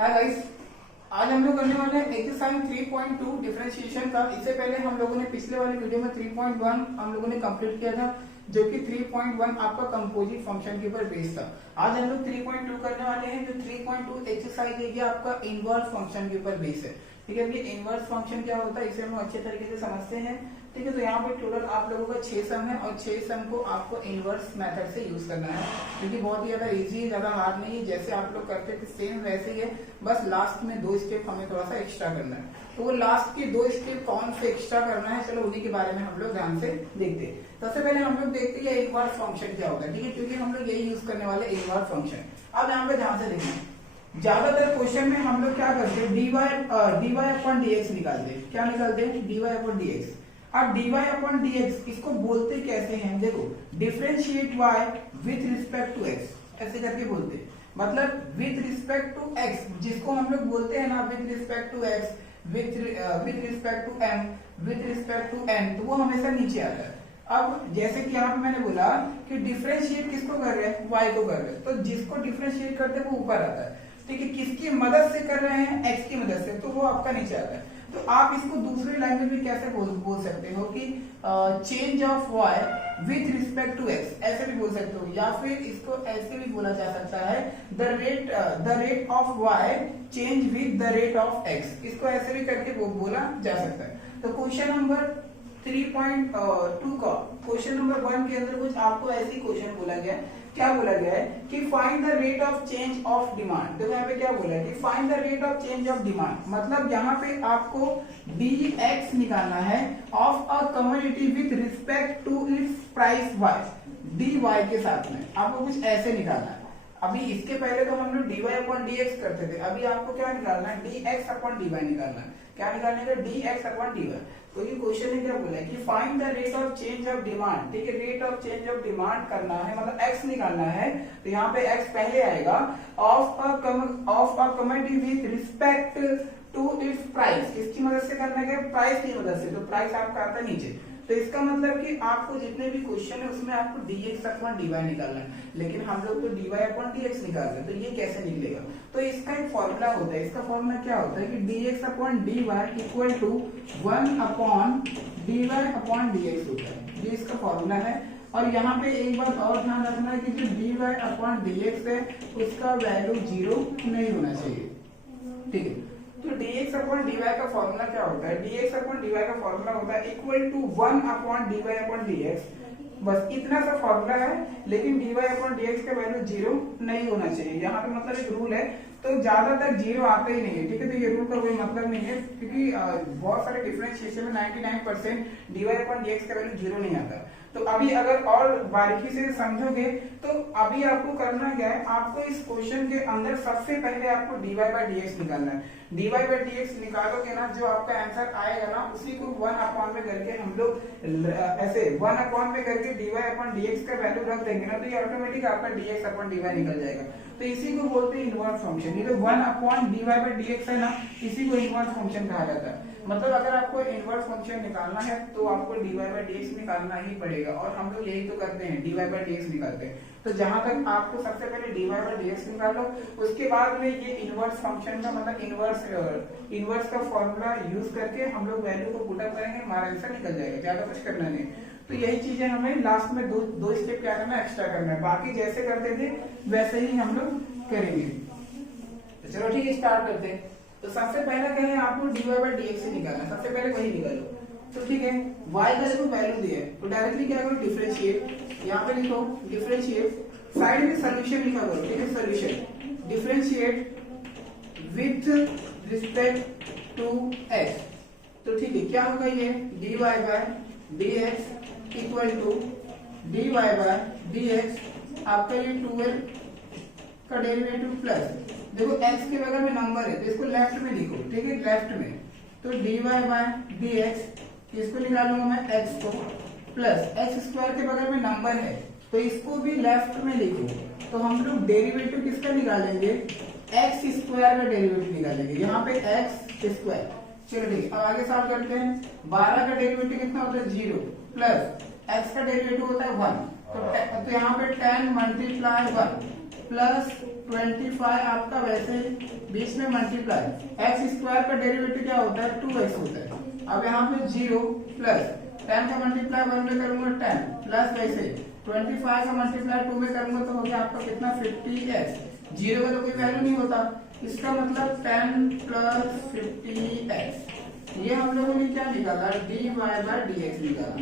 Hi guys, आज हम लोग करने वाले हैं एक्सरसाइज 3.2 डिफरेंशिएशन का। इससे पहले हम लोगों ने पिछले वाले वीडियो में 3.1 हम लोगों ने कंप्लीट किया था, जो कि 3.1 आपका कंपोजिट फंक्शन के ऊपर बेस्ड था। आज हम लोग 3.2 करने वाले हैं, जो 3.2 एक्सरसाइज है ये आपका इनवर्स फंक्शन के ऊपर बेस्ड है। ठीक है, ये इनवर्स फंक्शन क्या होता है इसे हम अच्छे तरीके से समझते हैं। ठीक है, तो यहाँ पे टोटल आप लोगों का 6 सम है और 6 सम को आपको इनवर्स मेथड से यूज करना है, क्योंकि बहुत ही ज्यादा इजी है, ज्यादा हार्ड नहीं है। जैसे आप लोग करते थे सेम वैसे ही है, बस लास्ट में 2 स्टेप हमें थोड़ा सा एक्स्ट्रा करना है। तो वो लास्ट के 2 स्टेप कौन से एक्स्ट्रा करना है, चलो उन्हीं के बारे में हम लोग ध्यान से देखते हैं। सबसे पहले हम लोग देखते हैं इनवर्स फंक्शन क्या होता है। ठीक है, क्योंकि हम लोग यही यूज करने वाले इनवर्स फंक्शन। अब यहाँ पे ध्यान से देखना, ज्यादातर क्वेश्चन में हम लोग क्या करते हैं, dy अपॉन dx निकालते हैं। क्या निकालते हैं? dy upon dx। अब dy अपॉन dx इसको बोलते कैसे हैं, देखो, differentiate y with respect to x, ऐसे करके बोलते हैं। मतलब विथ रिस्पेक्ट टू x, जिसको हम लोग बोलते हैं ना with respect to x, with respect to m, with respect to n, तो वो हमेशा नीचे आता है। अब जैसे कि यहाँ पे मैंने बोला कि डिफरेंशिएट किसको कर रहे हैं, y को कर रहे हैं, तो जिसको डिफरेंशिएट करते हैं वो ऊपर आता है। ठीक है, किसकी मदद से कर रहे हैं, x की मदद से, तो वो आपका नीचे आता है। तो आप इसको दूसरी लैंग्वेज में कैसे बोल सकते हो कि change of y with respect to x, ऐसे भी बोल सकते हो, या फिर इसको ऐसे भी बोला जा सकता है the rate of y change with the rate of x, इसको ऐसे भी करके बोला जा सकता है। तो क्वेश्चन नंबर 3.2 का क्वेश्चन नंबर 1 के अंदर कुछ आपको ऐसी क्वेश्चन बोला गया है। क्या बोला गया है कि find the rate of change of demand. देखो यहाँ पे क्या बोला है कि find the rate of change of demand, मतलब यहाँ पे आपको dx निकालना है of a commodity with respect to its price y, dy के साथ में आपको कुछ ऐसे निकालना है। अभी इसके पहले तो हम लोग dy अपॉन dx करते थे, अभी आपको क्या निकालना है, dx अपॉन dy निकालना है। क्या निकालने का? dx upon dy। तो ये क्वेश्चन ने क्या बोला है कि find the rate of change of demand. ठीक है, rate of change of demand करना है, मतलब x निकालना है। तो यहाँ पे x पहले आएगा of a commodity with respect to its price, किसकी मदद से करना है, प्राइस की मदद से। तो प्राइस आपका आता है नीचे, तो इसका मतलब कि आपको जितने भी क्वेश्चन है उसमें आपको dx अपॉन dy निकालना है, लेकिन हम लोग तो dy अपॉन dx निकाल रहे हैं, तो ये कैसे निकलेगा? तो इसका एक फॉर्मूला होता है। इसका फॉर्मूला क्या होता है कि dx upon dy equal to 1 upon dy upon dx होता है, ये इसका फॉर्मूला है। और यहाँ पे एक बात और ध्यान रखना है कि जो dy अपॉन dx है उसका वैल्यू 0 नहीं होना चाहिए। ठीक है, तो dx अपॉन dy का फॉर्मूला क्या होता है, dx अपॉन dy का फॉर्मूला होता है equal to 1 upon dy upon dx, बस इतना सा फॉर्मूला है। लेकिन dy अपॉन dx का वैल्यू 0 नहीं होना चाहिए। यहाँ पे मतलब एक रूल है, तो ज्यादातर 0 आता ही नहीं है। ठीक है, तो ये रूल का कोई मतलब नहीं है, क्योंकि बहुत सारे डिफरेंशिएशन में 99% dy अपॉन dx का वैल्यू 0 नहीं आता। तो अभी अगर और बारीकी से समझोगे तो अभी आपको करना क्या है, आपको इस क्वेश्चन के अंदर सबसे पहले आपको dy बाय dx निकालना है। dy बाय dx निकालोगे ना, जो आपका आंसर आएगा ना उसी को 1 अपॉन में करके हम लोग ऐसे 1 अपॉन में करके dy अपॉन dx का वैल्यू रख देंगे ना, तो ये ऑटोमेटिक आपका dx अपॉन dy निकल जाएगा। तो इसी को बोलते हैं इनवर्स फंक्शन। ये जो 1 अपॉन dy बाय dx है ना, इसी को इनवर्स फंक्शन कहा जाता है। मतलब अगर आपको इनवर्स फंक्शन निकालना है तो आपको dy बाय dx निकालना ही पड़ेगा, और हम लोग यही तो करते हैं, dy बाय dx निकालते हैं। तो जहां तक आपको सबसे पहले dy बाय dx निकालो, उसके बाद में ये इनवर्स फंक्शन का मतलब इनवर्स का फॉर्मूला यूज करके हम लोग वैल्यू को पुट अप करेंगे, हमारा आंसर निकल जाएगा, ज्यादा कुछ करना नहीं। तो यही चीजें हमें लास्ट में दो स्टेप क्या करना है, एक्स्ट्रा करना है। बाकी जैसे करते थे वैसे ही हम लोग करेंगे। तो चलो ठीक है, स्टार्ट करते हैं। तो सबसे पहला क्या है, आपको dy बाय dx से निकालना है, सबसे पहले वही निकालो। तो ठीक है, y का देखो वैल्यू दिया है, तो डायरेक्टली क्या करो, डिफरेंशिएट, यहाँ पे लिखो डिफरेंशिएट, साइड में सॉल्यूशन लिखा करो। ठीक है, solution differentiate with respect to x। तो ठीक है, क्या होगा ये dy by dx equal to dy by dx, आपका ये 2l का डेरिवेटिव प्लस, देखो x के बगल में नंबर है तो इसको लेफ्ट में लिखो। ठीक है, लेफ्ट में, तो dy बाय dx, इसको निकालूंगा मैं x को, प्लस x स्क्वायर के बगल में नंबर है तो इसको भी लेफ्ट में लिखो। तो हम लोग डेरिवेटिव किसका निकालेंगे, x स्क्वायर का डेरिवेटिव निकालेंगे, यहाँ पे x स्क्वायर। चलो ठीक है, अब आगे सॉल्व करते हैं। 12 का डेरिवेटिव कितना होता है, 0, प्लस x का डेरिवेटिव होता है 1, तो यहाँ पे 10 मल्टीप्लाई 1 प्लस 25 आपका वैसे ही बीच में मल्टीप्लाई एक्स स्क्वायर का डेरिवेटिव क्या होता है 2x होता है। अब यहाँ पे 0 प्लस 10 का मल्टीप्लाई 1 में करूंगा 10 प्लस वैसे 25 का मल्टीप्लाई 2 में करूंगा तो हो गया आपका कितना 50x। 0 का तो कोई वैल्यू नहीं होता, इसका मतलब 10 प्लस 50x। ये हम लोगों ने क्या निकाला dy बाय dx निकाला।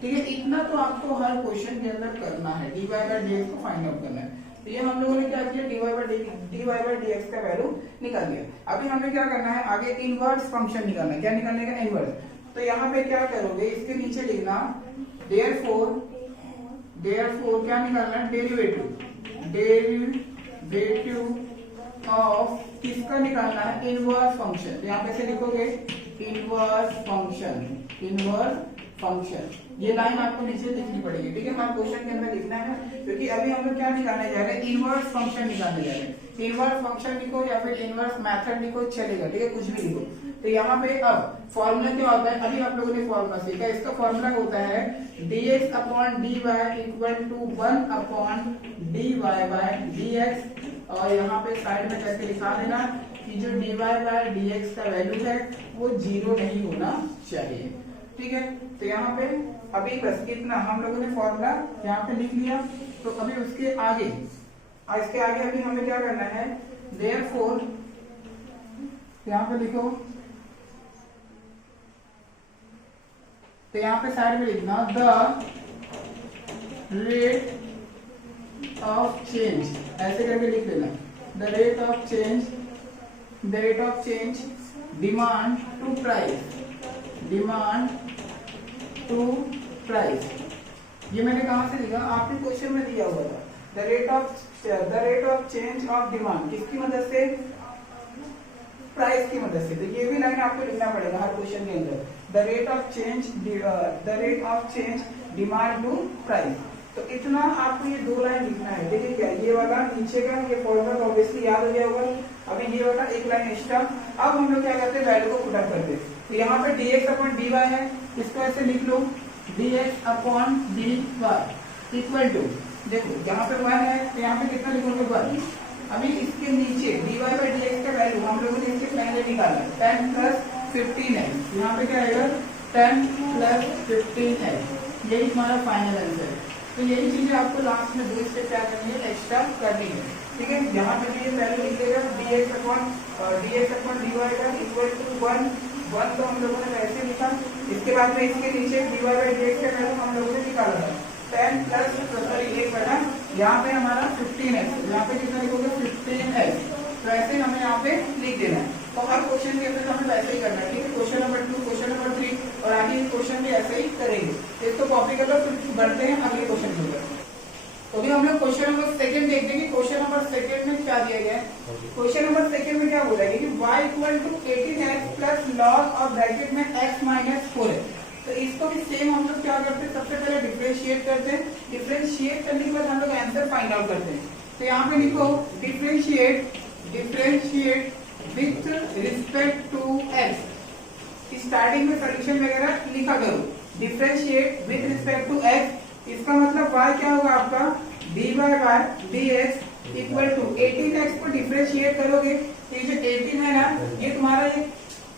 ठीक है, इतना तो आपको हर क्वेश्चन के अंदर करना है, dy बाय dx को फाइंड आउट करना है। तो ये हम लोगों ने क्या किया dy बाय dx का वैल्यू निकाल दिया। अभी हमें क्या करना है आगे इनवर्स फंक्शन निकालना है। क्या निकालने का इनवर्स। तो यहाँ पे क्या करोगे इसके नीचे लिखना देयरफॉर क्या निकालना है डेरिवेटिव ऑफ किसका निकालना है इनवर्स फंक्शन। तो यहाँ पे से लिखोगे इनवर्स फंक्शन। ये लाइन आपको नीचे लिखनी पड़ेगी। ठीक है, हर क्वेश्चन के अंदर लिखना है क्योंकि अभी हम लोग क्या निकालने जा रहे हैं इनवर्स फंक्शन निकालने जा रहे हैं। इनवर्स फंक्शन लिखो या फिर इनवर्स मेथड लिखो चलेगा। ठीक है, कुछ भी लिखो। तो यहाँ पे अब फॉर्मूला क्या होता है अभी आप लोगों ने फॉर्मूला सीखा। इसका फॉर्मूला होता है dx upon dy equal to 1 upon dy by dx। और यहाँ पे साइड में करके लिखा देना कि जो dy बाय dx का वैल्यू है वो 0 नहीं होना चाहिए। ठीक है, तो यहाँ पे अभी बस इतना हम लोगों ने फॉर्मूला यहाँ पे लिख लिया। तो अभी उसके आगे अभी हमें क्या करना है देयरफॉर यहाँ पे लिखो। तो यहाँ पे साइड में लिखना द रेट ऑफ चेंज, ऐसे करके लिख देना the rate of change demand to price. ये मैंने कहा से लिखा आपके क्वेश्चन में दिया हुआ था the rate of change of demand किसकी मदद से प्राइस की मदद से। तो ये भी लाइन आपको लिखना पड़ेगा हर क्वेश्चन के अंदर the rate of change demand to price. तो इतना आपको ये दो लाइन लिखना है। देखिए क्या ये वाला नीचे का ये फॉर्मूला ऑब्वियसली याद हो गया होगा। अभी ये वाला एक लाइन एक्स्ट्रा। अब हम लोग क्या करते हैं वैल्यू को पुट अप करते हैं। तो यहाँ पे dx अपॉन dy है, इसको ऐसे लिख लो dx upon dy equal to देखो यहाँ पे 1 है तो यहाँ पे कितना लिखोगे 1। अभी इसके नीचे dy बाय dx का वैल्यू हम लोगों ने इसके पहले निकाला 10 प्लस 15 है। यहाँ पे क्या आएगा 10 प्लस 15 है। यही हमारा फाइनल आंसर है। तो यही चीजें आपको लास्ट में 2 स्टेप क्या करनी है एक्स्ट्रा करनी है। ठीक है, यहाँ पे भी ये वैल्यू लिख देगा dx अपॉन dy का इक्वल टू 1 तो हम लोगों ने वैसे लिखा। इसके बाद में इसके नीचे dy बाय dx का वैल्यू हम लोगों ने निकाला था 10 प्लस सॉरी 1 बटा यहाँ पे हमारा 15 है। यहाँ पे कितना लिखोगे 15 है। तो ऐसे हमें यहाँ पे लिख देना है। तो हर क्वेश्चन के अंदर हमें वैसे ही करना है। ठीक है, क्वेश्चन नंबर 2 क्वेश्चन नंबर 3 और आगे क्वेश्चन भी ऐसे ही करेंगे। इसको कॉपी कर लो फिर बढ़ते हैं अगले क्वेश्चन के ऊपर। तो अभी हम लोग क्वेश्चन नंबर 2 देखते हैं कि क्वेश्चन नंबर 2 में क्या दिया गया है। क्वेश्चन नंबर 2 में क्या बोला है कि y equal to 18x plus log और ब्रैकेट में x माइनस 4 है। तो इसको भी सेम हम लोग क्या करते हैं सबसे पहले डिफरेंशिएट करते हैं। डिफरेंशिएट करने के बाद हम लोग आंसर फाइंड आउट करते हैं। तो यहाँ पे लिखो differentiate with respect to x। Starting में सॉल्यूशन वगैरह लिखा करो differentiate with respect to x। इसका मतलब y क्या होगा आपका dy by dx equal to 18x को डिफरेंशिएट करोगे तो ये जो 18 है ना ये तुम्हारा एक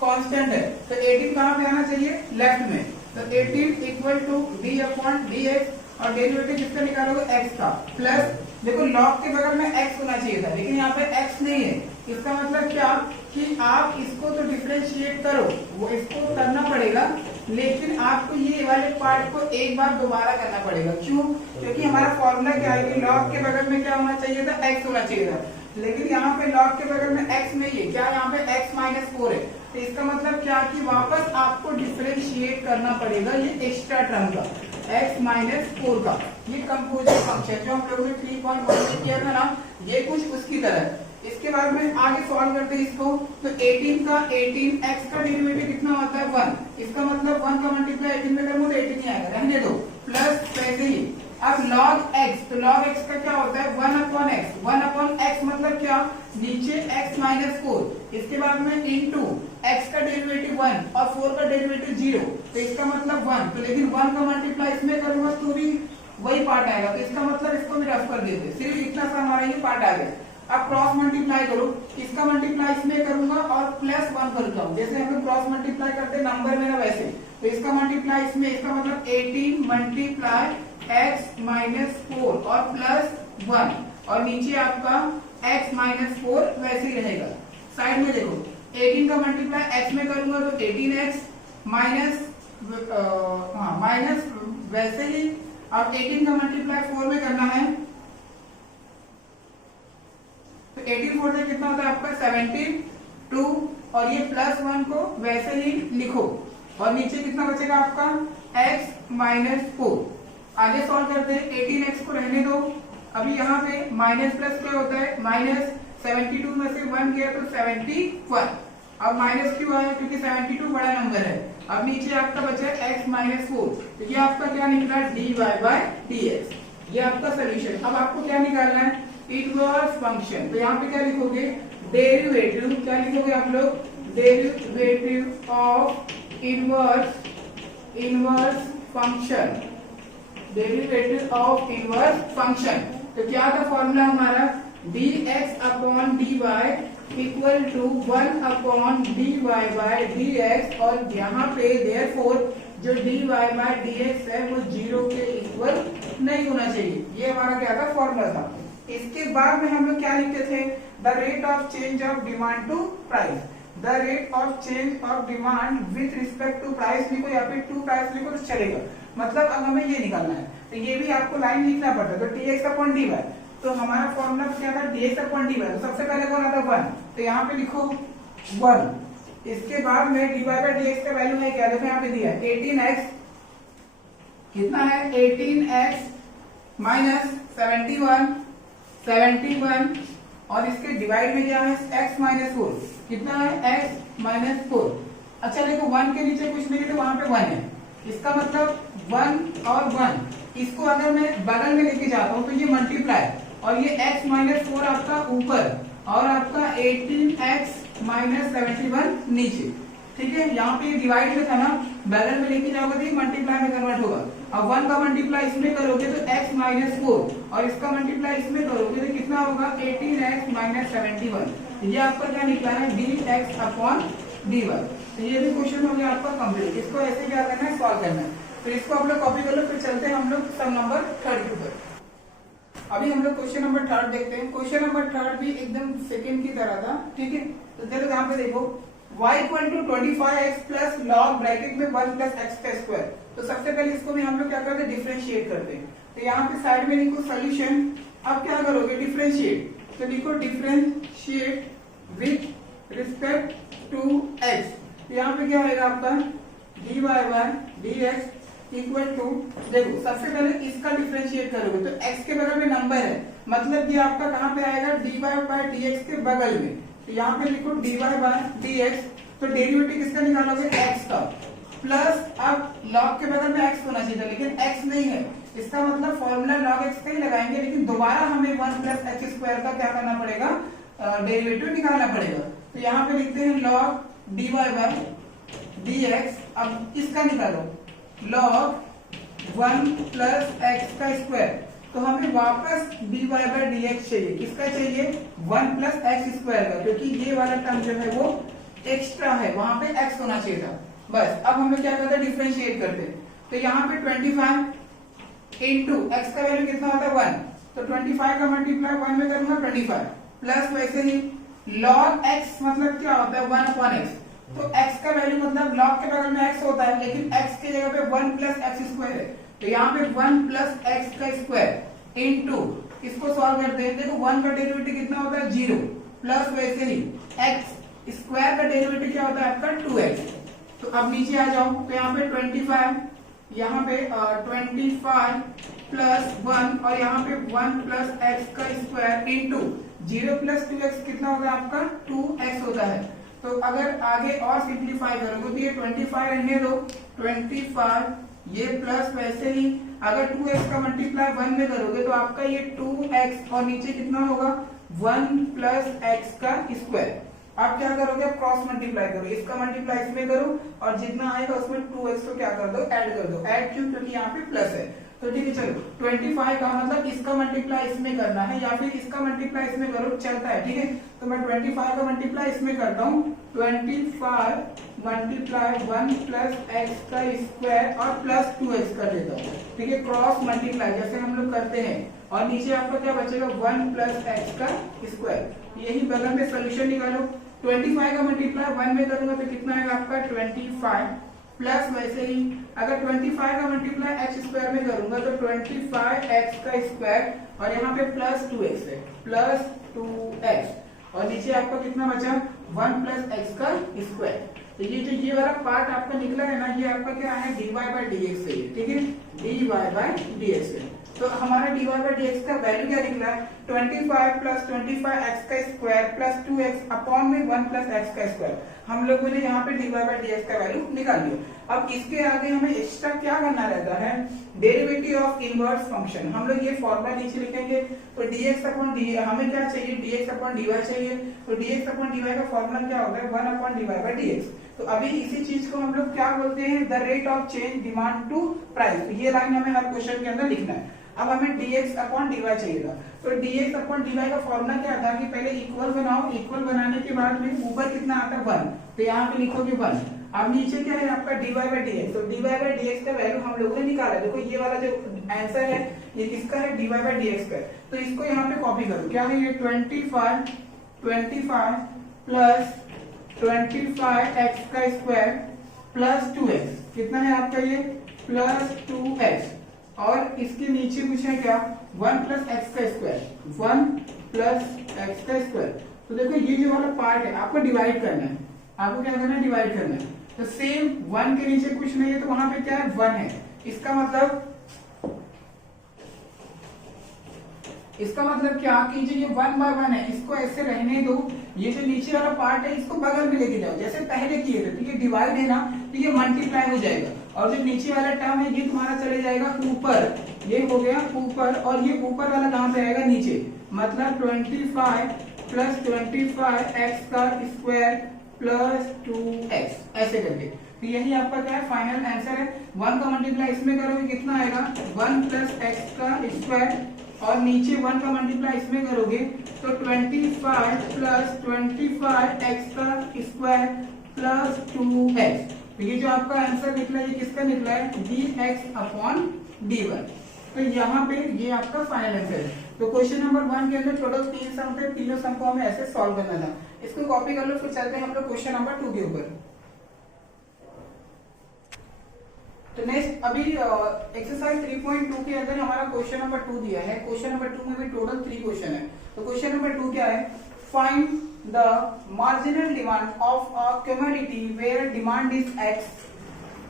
कांस्टेंट है। तो 18 कहाँ पे आना चाहिए लेफ्ट में। तो 18 equal to d upon dx और डेरिवेटिव किसका निकालोगे x का प्लस देखो लॉग के बगल में x होना चाहिए था लेकिन यहाँ पे x नहीं है। इसका मतलब क्या कि आप इसको तो डिफरेंशिएट करो वो इसको करना पड़ेगा लेकिन आपको ये वाले पार्ट को एक बार दोबारा करना पड़ेगा। क्यों? क्योंकि हमारा फॉर्मूला क्या है कि लॉग के बगल में क्या होना चाहिए था x होना चाहिए था लेकिन यहाँ पे लॉग के बगल में x नहीं है। क्या यहाँ पे x माइनस 4 है। तो इसका मतलब क्या कि वापस आपको डिफरेंशिएट करना पड़ेगा ये एक्स्ट्रा टर्म का x माइनस 4 का। ये कंपोजिट फंक्शन जो हम लोगों ने 3.1 में किया था ना ये कुछ उसकी तरह है। इसके बाद में आगे सॉल्व करते हैं इसको। तो 18 x का डेरिवेटिव कितना होता है 1। इसका मतलब 1 का मल्टीप्लाई 18 में करूंगा तो 18 ही आएगा रहने दो प्लस वैसे ही। अब log x तो log x का क्या होता है 1 अपॉन x मतलब क्या नीचे x माइनस 4 इसके बाद में इनटू x का डेरिवेटिव 1 और 4 का डेरिवेटिव 0 तो इसका मतलब 1। तो लेकिन 1 का मल्टीप्लाई इसमें करूंगा तो भी वही पार्ट आएगा। तो इसका मतलब इसको भी रफ कर देते सिर्फ इतना सा हमारा ये पार्ट आ गया। अब क्रॉस मल्टीप्लाई करो, इसका मल्टीप्लाई इसमें करूंगा और प्लस 1 करता हूं, जैसे हम लोग क्रॉस मल्टीप्लाई करते हैं नंबर में ना वैसे, तो इसका मल्टीप्लाई इसमें, इसका मतलब 18 मल्टीप्लाई x माइनस 4 और प्लस 1, और नीचे आपका x माइनस 4 वैसे ही रहेगा। साइड में देखो 18 का मल्टीप्लाई x में करूंगा तो 18x माइनस माइनस वैसे ही, अब 18 का मल्टीप्लाई 4 में करना है तो 18 4 से कितना होता है आपका 72, और ये प्लस 1 को वैसे ही लिखो, और नीचे कितना बचेगा आपका x माइनस 4। आगे सॉल्व करते हैं, 18x को रहने दो, अभी यहाँ पे माइनस प्लस क्या होता है, माइनस 72 में से 1 गया तो 71, अब माइनस क्यों आया, क्योंकि 72 बड़ा नंबर है। अब नीचे आपका बचा x माइनस 4, तो ये आपका क्या निकला dy बाय dx, ये आपका सोल्यूशन। अब आपको क्या निकालना है, इनवर्स फंक्शन, तो यहाँ पे क्या लिखोगे, डेरिवेटिव, क्या लिखोगे आप लोग, derivative of inverse function, derivative of inverse function. तो क्या था फॉर्मूला हमारा, dx upon dy equal to 1 upon dy by dx, और यहाँ पे देयरफॉर जो dy बाय dx है वो 0 के इक्वल नहीं होना चाहिए, ये हमारा क्या था फॉर्मूला था। इसके बाद में हम लोग क्या लिखते थे, the rate of change of demand to price, the rate of change of demand with respect to price लिखो या फिर टू प्राइस लिखो तो चलेगा, मतलब अब हमें ये निकालना है, तो ये भी आपको लाइन लिखना पड़ता है। तो dx अपॉन dy, तो हमारा फॉर्मूला क्या था, dx अपॉन dy, तो सबसे पहले कौन आता है 1, तो यहाँ पे लिखो 1, इसके बाद में dy बाय dx का वैल्यू है क्या, देखो यहाँ पे दिया है 18x, कितना है 18x माइनस 71 और इसके डिवाइड में क्या है x माइनस 4, कितना है x माइनस 4। अच्छा देखो 1 के नीचे कुछ नहीं तो वहां पे 1 है, इसका मतलब 1 और 1, इसको अगर मैं बगल में लेके जाता हूँ तो ये मल्टीप्लाई, और ये x माइनस 4 आपका ऊपर और आपका 18x माइनस 71 नीचे, ठीक है। यहाँ पे डिवाइड में था ना, बगल में लेके जाओगे तो ये मल्टीप्लाई में कन्वर्ट होगा। अब 1 का मल्टीप्लाई इसमें करोगे तो x माइनस 4 और इसका मल्टीप्लाई इसमें करोगे तो कितना होगा 18x माइनस 71, ये आपका क्या निकला है dx अपॉन dy। तो ये भी क्वेश्चन हो गया आपका कंप्लीट। इसको ऐसे क्या करना है, सॉल्व करना है। तो इसको आप लोग कॉपी कर लो, फिर चलते हैं हम लोग सम नंबर 3 के ऊपर। अभी हम लोग क्वेश्चन नंबर 3 देखते हैं। क्वेश्चन नंबर 3 भी एकदम सेकंड की तरह था, ठीक है। तो चलो यहाँ पे देखो y equal to 25x plus log bracket में 1 प्लस एक्स का स्क्वायर। तो सबसे पहले इसको भी हम लोग क्या करते हैं, डिफरेंशिएट करते हैं। तो यहाँ पे साइड में लिखो सोल्यूशन। अब क्या करोगे, डिफरेंशिएट, तो लिखो differentiate with respect to x। तो यहाँ पे क्या आएगा आपका dy by dx equal to, देखो सबसे पहले इसका डिफरेंशिएट करोगे तो x के बगल में नंबर है, मतलब ये आपका कहाँ पे आएगा dy बाय dx के बगल में। तो यहाँ पे लिखो dy बाय dx, तो डेरिवेटिव किसका निकालोगे x का, प्लस अब log के बगल में x होना चाहिए लेकिन x नहीं है, इसका मतलब फॉर्मूला log x का ही लगाएंगे, लेकिन दोबारा हमें 1 प्लस एक्स स्क्वायर का क्या करना पड़ेगा, डेरिवेटिव निकालना पड़ेगा। तो यहाँ पे लिखते हैं log dy बाय dx। अब इसका निकालो log 1 प्लस एक्स का स्क्वायर, तो हमें वापस dy बाय dx चाहिए, किसका चाहिए 1 प्लस एक्स स्क्वायर का, क्योंकि ये वाला टर्म जो है वो एक्स्ट्रा है, वहां पे x होना चाहिए था। बस अब हम लोग क्या करते हैं, डिफरेंशिएट करते हैं। तो यहाँ पे 25 इंटू एक्स का वैल्यू कितना होता है 1, तो 25 का मल्टीप्लाई 1 में करूंगा 25 प्लस वैसे ही log x मतलब क्या होता है 1 अपॉन x। तो x का वैल्यू मतलब log के बगल में x होता है, लेकिन x की जगह पे 1 प्लस एक्स स्क्वायर है, तो यहाँ पे 1 प्लस एक्स का स्क्वायर इंटू, इसको सॉल्व करते हैं। देखो 1 का डेरिवेटिव कितना होता है 0, प्लस वैसे ही x स्क्वायर का डेरिवेटिव क्या होता है आपका 2x। तो अब नीचे आ जाओ, तो यहाँ पे 25, यहाँ पे 25 प्लस 1 और यहाँ पे 1 प्लस एक्स का स्क्वायर इंटू 0 प्लस 2x कितना होगा आपका 2x होता है। तो अगर आगे और सिंप्लीफाई करोगे तो ये 25 रहने दो, 25 ये प्लस वैसे ही अगर 2x का मल्टीप्लाई 1 में करोगे तो आपका ये 2x और नीचे कितना होगा 1 प्लस एक्स का स्क्वायर। आप क्या करोगे, क्रॉस मल्टीप्लाई करो, इसका मल्टीप्लाई इसमें करो और जितना आएगा उसमें 2x को क्या कर दो, ऐड कर दो। ऐड क्यों, क्योंकि यहाँ पे प्लस है। तो ठीक है चलो 25 का मतलब इसका मल्टीप्लाई इसमें करना है या फिर इसका मल्टीप्लाई इसमें करो चलता है, ठीक है। तो मैं 25 का मल्टीप्लाई इसमें करता हूँ, 25 मल्टीप्लाई 1 प्लस एक्स का स्क्वायर और प्लस 2x कर देता हूँ, ठीक है। क्रॉस मल्टीप्लाई जैसे हम लोग करते हैं और नीचे आपका क्या बचेगा 1 प्लस एक्स का स्क्वायर। यही बगल में सोल्यूशन निकालो, 25 का मल्टीप्लाई 1 में करूंगा तो कितना आएगा आपका 25 प्लस वैसे ही अगर 25 का मल्टीप्लाई एक्स स्क्वायर में करूंगा तो 25 एक्स का स्क्वायर और यहाँ पे प्लस 2x है, प्लस 2x और नीचे आपका कितना बचा 1 प्लस एक्स का स्क्वायर। तो ये वाला पार्ट आपका निकला है ना, ये आपका क्या है dy बाई dx है, ठीक है, dy बाई dx है। तो हमारा dy बाई dx का वैल्यू क्या निकला है 25 प्लस 25 एक्स का स्क्वायर प्लस 2x अपॉन में 1 प्लस एक्स का स्क्वायर। हम लोगों ने यहाँ पे dy बाई dx का वैल्यू निकाल लिया। अब इसके आगे हमें एक्स्ट्रा क्या करना रहता है, डेरिवेटिव ऑफ इनवर्स फंक्शन। हम लोग ये फॉर्मूला नीचे लिखेंगे तो dx अपॉन dy हमें क्या चाहिए dx अपॉन dy चाहिए, तो dx अपॉन dy का फॉर्मूला क्या होता है 1 अपॉन dy बाई dx। तो अभी इसी चीज को हम लोग क्या बोलते हैं the rate of change demand to price. तो ये लाइन हमें हर क्वेश्चन के अंदर लिखना है। अब हमें dx अपॉन dy चाहिएगा, तो dx अपॉन dy का फॉर्मूला क्या था कि पहले इक्वल बनाओ, इक्वल बनाने के बाद में ऊपर कितना आता है 1, तो यहाँ पे लिखोगे 1। अब नीचे क्या है आपका dy बाई dx, तो dy बाई dx का वैल्यू हम लोगों ने निकाला। देखो ये वाला जो आंसर है ये किसका है dy बाई dx का, तो इसको यहाँ पे कॉपी करो। क्या है ये 25 प्लस 25 एक्स का स्क्वायर प्लस 2x कितना है आपका ये प्लस 2x और इसके नीचे कुछ है क्या 1 प्लस एक्स का स्क्वायर, 1 प्लस एक्स का स्क्वायर। तो देखो ये जो वाला पार्ट है आपको डिवाइड करना है, आपको क्या करना है डिवाइड करना है। तो सेम 1 के नीचे कुछ नहीं है तो वहां पे क्या है 1 है। इसका मतलब क्या कि जो ये 1 बाय 1 है इसको ऐसे रहने दो, ये जो नीचे वाला पार्ट है इसको बगल में लेके जाओ जैसे पहले किए थे, ठीक है। डिवाइड है ना तो ये मल्टीप्लाई हो जाएगा और जो नीचे वाला टर्म है ये तुम्हारा चले जाएगा ऊपर, ये हो गया ऊपर और ये ऊपर वाला कहां पे आएगा नीचे, मतलब 25 प्लस 25 एक्स का स्क्वायर प्लस 2x ऐसे करके। तो यही आपका क्या है फाइनल आंसर है। 1 का मल्टीप्लाई इसमें करोगे कितना आएगा 1 प्लस एक्स का स्क्वायर और नीचे 1 का मल्टीप्लाई इसमें करोगे तो 25 प्लस 25 एक्स का स्क्वायर प्लस 2x। तो ये जो आपका आंसर निकला ये किसका निकला है dx अपॉन dy। तो यहाँ पे ये आपका फाइनल आंसर है। तो क्वेश्चन नंबर 1 के अंदर टोटल 3 सम थे, तीनों सम को हमें ऐसे सॉल्व करना था। इसको कॉपी कर लो, फिर चलते हैं हम लोग क्वेश्चन नंबर 2 के ऊपर। तो नेक्स्ट अभी एक्सरसाइज 3.2 के अंदर हमारा क्वेश्चन नंबर 2 दिया है। क्वेश्चन नंबर 2 में भी टोटल 3 क्वेश्चन है। तो क्वेश्चन नंबर 2 क्या है, find the marginal demand of a commodity where demand is x